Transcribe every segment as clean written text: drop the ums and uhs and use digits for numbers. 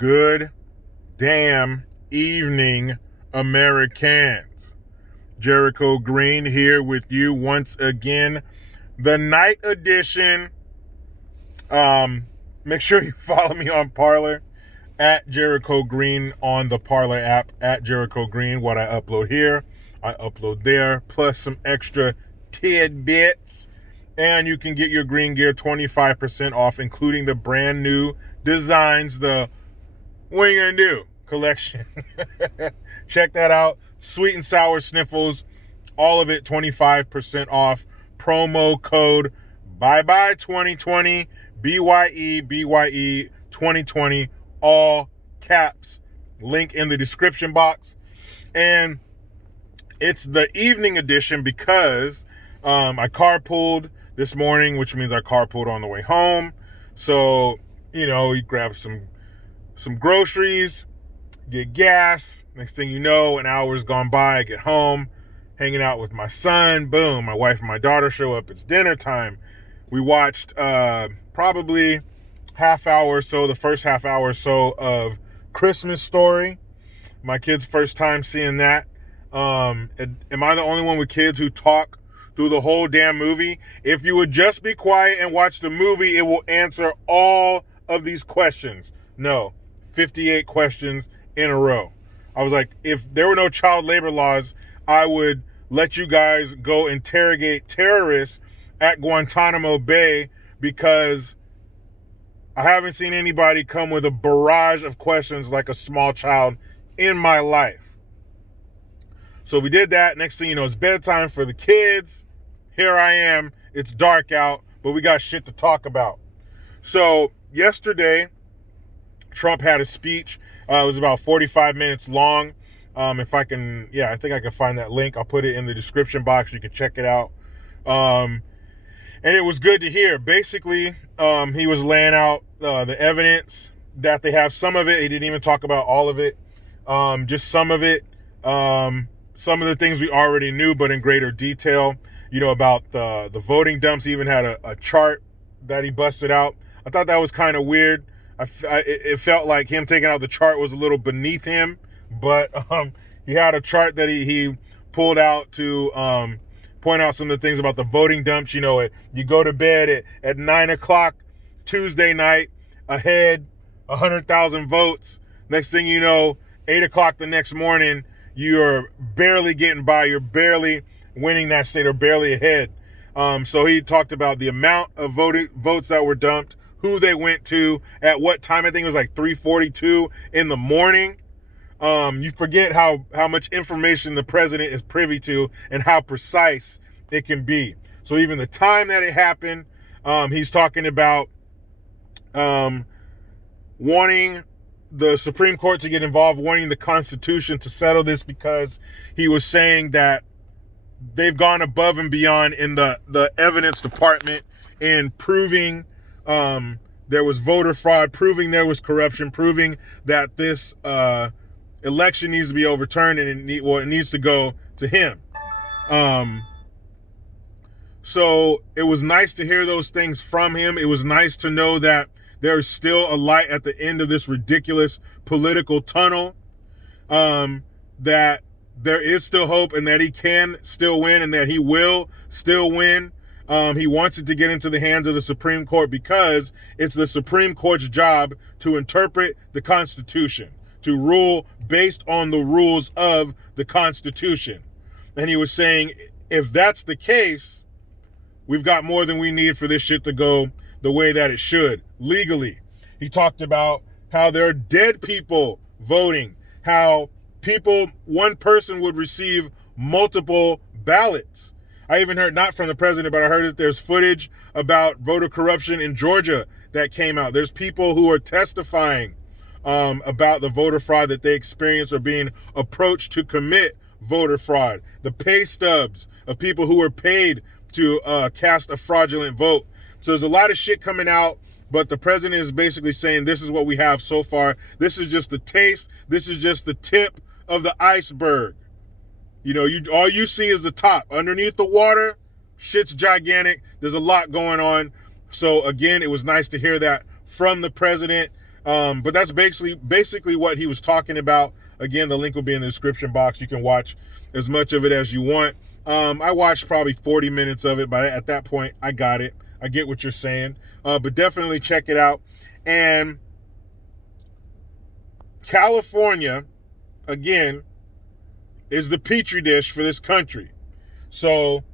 Good damn evening, Americans. Jericho Green here with you once again. The night edition. Make sure you follow me on Parler at Jericho Green on the Parler app at Jericho Green. What I upload here, I upload there, plus some extra tidbits. And you can get your green gear 25% off, including the brand new designs, the What You Gonna Do collection. Check that out. Sweet and sour sniffles, all of it 25% off. Promo code BYE 2020, BYE 2020, all caps. Link in the description box. And it's the evening edition because I carpooled this morning, which means I carpooled on the way home. So, you grab some groceries, get gas. Next thing you know, an hour's gone by. I get home, hanging out with my son. Boom, my wife and my daughter show up. It's dinner time. We watched probably the first half hour or so of Christmas Story. My kid's first time seeing that. Am I the only one with kids who talk through the whole damn movie? If you would just be quiet and watch the movie, it will answer all of these questions. No, 58 questions in a row. I was like, if there were no child labor laws, I would let you guys go interrogate terrorists at Guantanamo Bay, because I haven't seen anybody come with a barrage of questions like a small child in my life. So we did that. Next thing you know, it's bedtime for the kids. Here I am. It's dark out, but we got shit to talk about. So yesterday, Trump had a speech. It was about 45 minutes long. I think I can find that link. I'll put it in the description box. You can check it out. And it was good to hear. Basically, he was laying out the evidence that they have. Some of it, he didn't even talk about all of it. Just some of it. Some of the things we already knew, but in greater detail. About the voting dumps. He even had a chart that he busted out. I thought that was kind of weird. It felt like him taking out the chart was a little beneath him, but he had a chart that he pulled out to point out some of the things about the voting dumps. You go to bed at 9 o'clock Tuesday night, ahead 100,000 votes. Next thing you know, 8 o'clock the next morning, you're barely getting by. You're barely winning that state, or barely ahead. So he talked about the amount of votes that were dumped, who they went to, at what time. I think it was like 3:42 in the morning. You forget how much information the president is privy to and how precise it can be. So even the time that it happened, he's talking about wanting the Supreme Court to get involved, wanting the Constitution to settle this, because he was saying that they've gone above and beyond in the evidence department in proving there was voter fraud, proving there was corruption, proving that this election needs to be overturned, and it needs to go to him. So it was nice to hear those things from him. It was nice to know that there's still a light at the end of this ridiculous political tunnel, that there is still hope, and that he can still win, and that he will still win. He wants it to get into the hands of the Supreme Court, because it's the Supreme Court's job to interpret the Constitution, to rule based on the rules of the Constitution. And he was saying, if that's the case, we've got more than we need for this shit to go the way that it should, legally. He talked about how there are dead people voting, how one person would receive multiple ballots. I even heard, not from the president, but I heard that there's footage about voter corruption in Georgia that came out. There's people who are testifying about the voter fraud that they experienced, or being approached to commit voter fraud. The pay stubs of people who were paid to cast a fraudulent vote. So there's a lot of shit coming out, but the president is basically saying, this is what we have so far. This is just the taste. This is just the tip of the iceberg. All you see is the top. Underneath the water, shit's gigantic. There's a lot going on. So again, it was nice to hear that from the president. But that's basically what he was talking about. Again, the link will be in the description box. You can watch as much of it as you want. I watched probably 40 minutes of it, but at that point, I got it. I get what you're saying. But definitely check it out. And California, again, is the petri dish for this country. So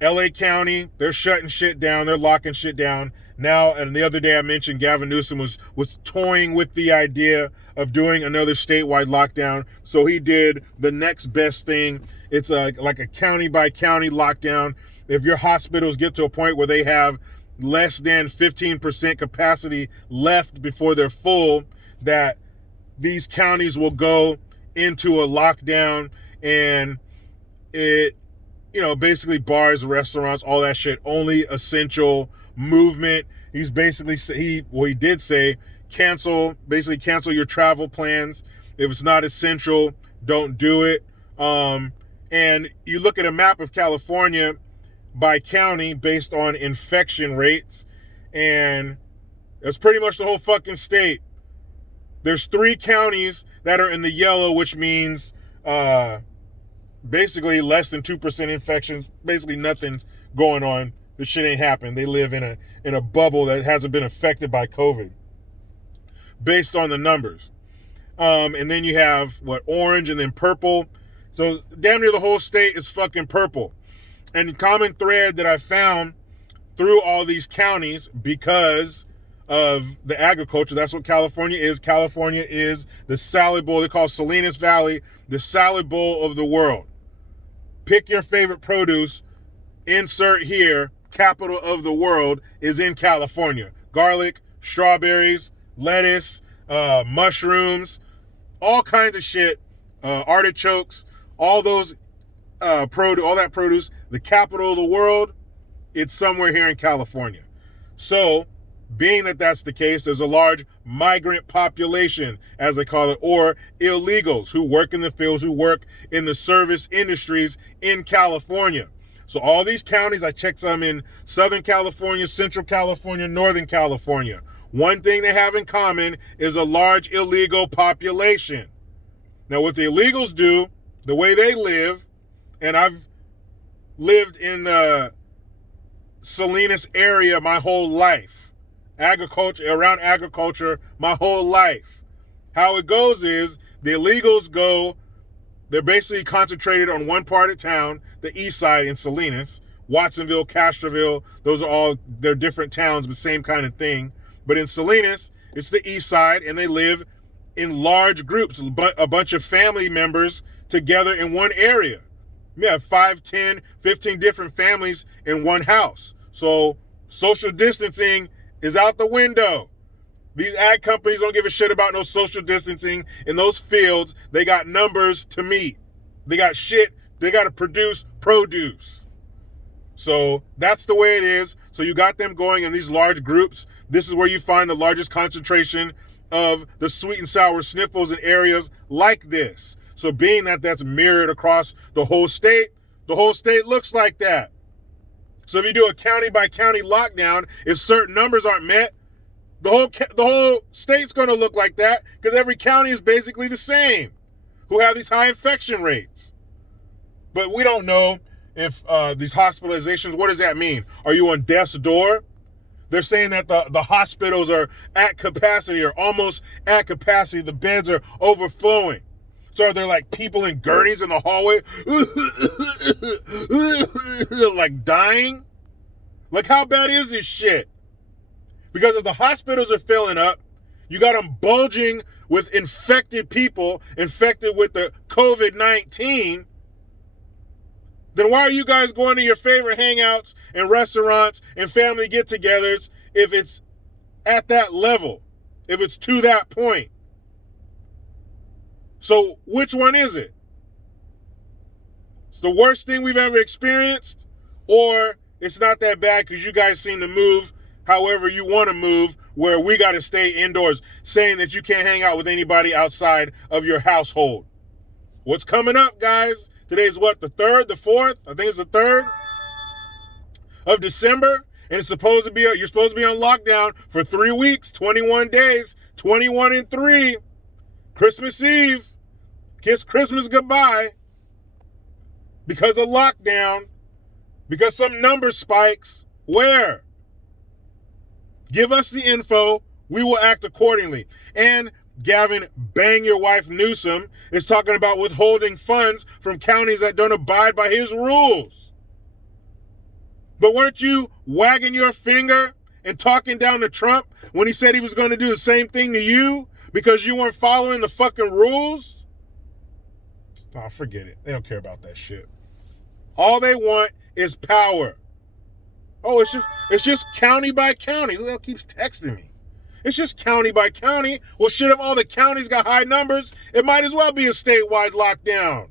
LA County, they're shutting shit down. They're locking shit down. Now, and the other day I mentioned Gavin Newsom was toying with the idea of doing another statewide lockdown. So he did the next best thing. It's like a county by county lockdown. If your hospitals get to a point where they have less than 15% capacity left before they're full, that these counties will go into a lockdown, and it, basically bars, restaurants, all that shit, only essential movement. He's basically, he did say, cancel your travel plans. If it's not essential, don't do it. And you look at a map of California by county based on infection rates, and that's pretty much the whole fucking state. There's 3 counties that are in the yellow, which means basically less than 2% infections. Basically nothing's going on. This shit ain't happened. They live in a bubble that hasn't been affected by COVID, based on the numbers. And then you have orange and then purple. So damn near the whole state is fucking purple. And the common thread that I found through all these counties, because of the agriculture, that's what California is. California is the salad bowl. They call Salinas Valley the salad bowl of the world. Pick your favorite produce, insert here, capital of the world is in California. Garlic, strawberries, lettuce, mushrooms, all kinds of shit, artichokes, all those all that produce, the capital of the world, it's somewhere here in California. So, being that that's the case, there's a large migrant population, as they call it, or illegals who work in the fields, who work in the service industries in California. So all these counties, I checked some in Southern California, Central California, Northern California. One thing they have in common is a large illegal population. Now, what the illegals do, the way they live, and I've lived in the Salinas area my whole life, around agriculture my whole life. How it goes is the illegals go, they're basically concentrated on one part of town, the east side in Salinas, Watsonville, Castroville, those are all, they're different towns, but same kind of thing. But in Salinas, it's the east side, and they live in large groups, a bunch of family members together in one area. You have 5, 10, 15 different families in one house. So social distancing is out the window. These ag companies don't give a shit about no social distancing in those fields. They got numbers to meet. They got shit. They got to produce produce. So that's the way it is. So you got them going in these large groups. This is where you find the largest concentration of the sweet and sour sniffles in areas like this. So being that that's mirrored across the whole state looks like that. So if you do a county by county lockdown, if certain numbers aren't met, the whole state's going to look like that, because every county is basically the same, who have these high infection rates. But we don't know if these hospitalizations, what does that mean? Are you on death's door? They're saying that the hospitals are at capacity or almost at capacity. The beds are overflowing. So are there like people in gurneys in the hallway like dying? Like, how bad is this shit? Because if the hospitals are filling up, you got them bulging with infected people, infected with the COVID-19, then why are you guys going to your favorite hangouts and restaurants and family get-togethers if it's at that level, if it's to that point? So which one is it? It's the worst thing we've ever experienced, or it's not that bad because you guys seem to move however you want to move, where we got to stay indoors, saying that you can't hang out with anybody outside of your household. What's coming up, guys? Today's what, the 3rd, the 4th? I think it's the 3rd of December. And it's supposed to be, you're supposed to be on lockdown for 3 weeks, 21 days, 21-3, Christmas Eve, kiss Christmas goodbye, because of lockdown, because some number spikes. Where? Give us the info. We will act accordingly. And Gavin Bang Your Wife Newsom is talking about withholding funds from counties that don't abide by his rules. But weren't you wagging your finger and talking down to Trump when he said he was going to do the same thing to you because you weren't following the fucking rules? Oh, forget it. They don't care about that shit. All they want is power. Oh, it's just county by county. Who the hell keeps texting me? It's just county by county. Well, shit, if all the counties got high numbers, it might as well be a statewide lockdown.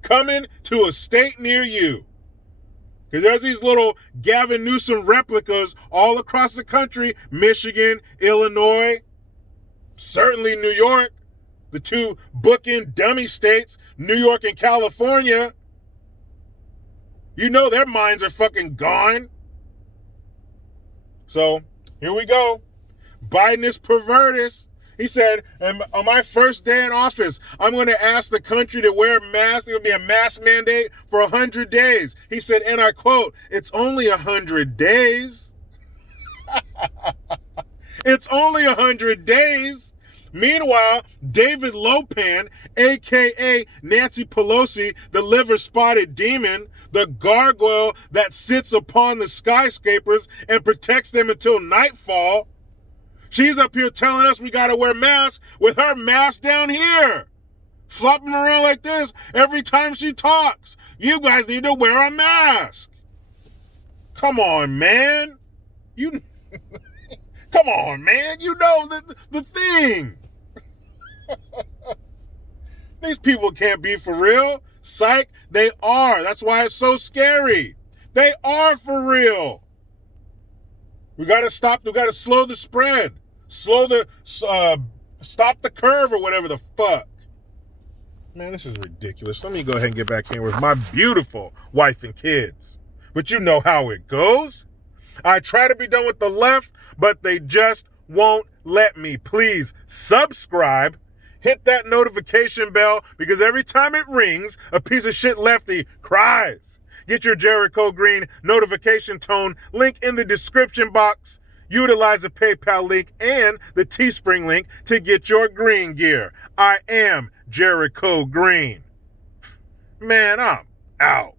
Coming to a state near you. Because there's these little Gavin Newsom replicas all across the country. Michigan, Illinois, certainly New York. The two bookend dummy states, New York and California. You know their minds are fucking gone. So, here we go. Biden is pervertus. He said, on my first day in office, I'm going to ask the country to wear masks. There will be a mask mandate for 100 days. He said, and I quote, it's only 100 days. It's only 100 days. Meanwhile, David Lopan, a.k.a. Nancy Pelosi, the liver-spotted demon, the gargoyle that sits upon the skyscrapers and protects them until nightfall, she's up here telling us we got to wear masks with her mask down here, flopping around like this every time she talks. You guys need to wear a mask. Come on, man. Come on, man. You know the thing. These people can't be for real. Psych, they are. That's why it's so scary. They are for real. We got to stop. We got to slow the spread. Stop the curve or whatever the fuck. Man, this is ridiculous. Let me go ahead and get back in with my beautiful wife and kids. But you know how it goes. I try to be done with the left, but they just won't let me. Please subscribe. Hit that notification bell because every time it rings, a piece of shit lefty cries. Get your Jericho Green notification tone link in the description box. Utilize the PayPal link and the Teespring link to get your green gear. I am Jericho Green. Man, I'm out.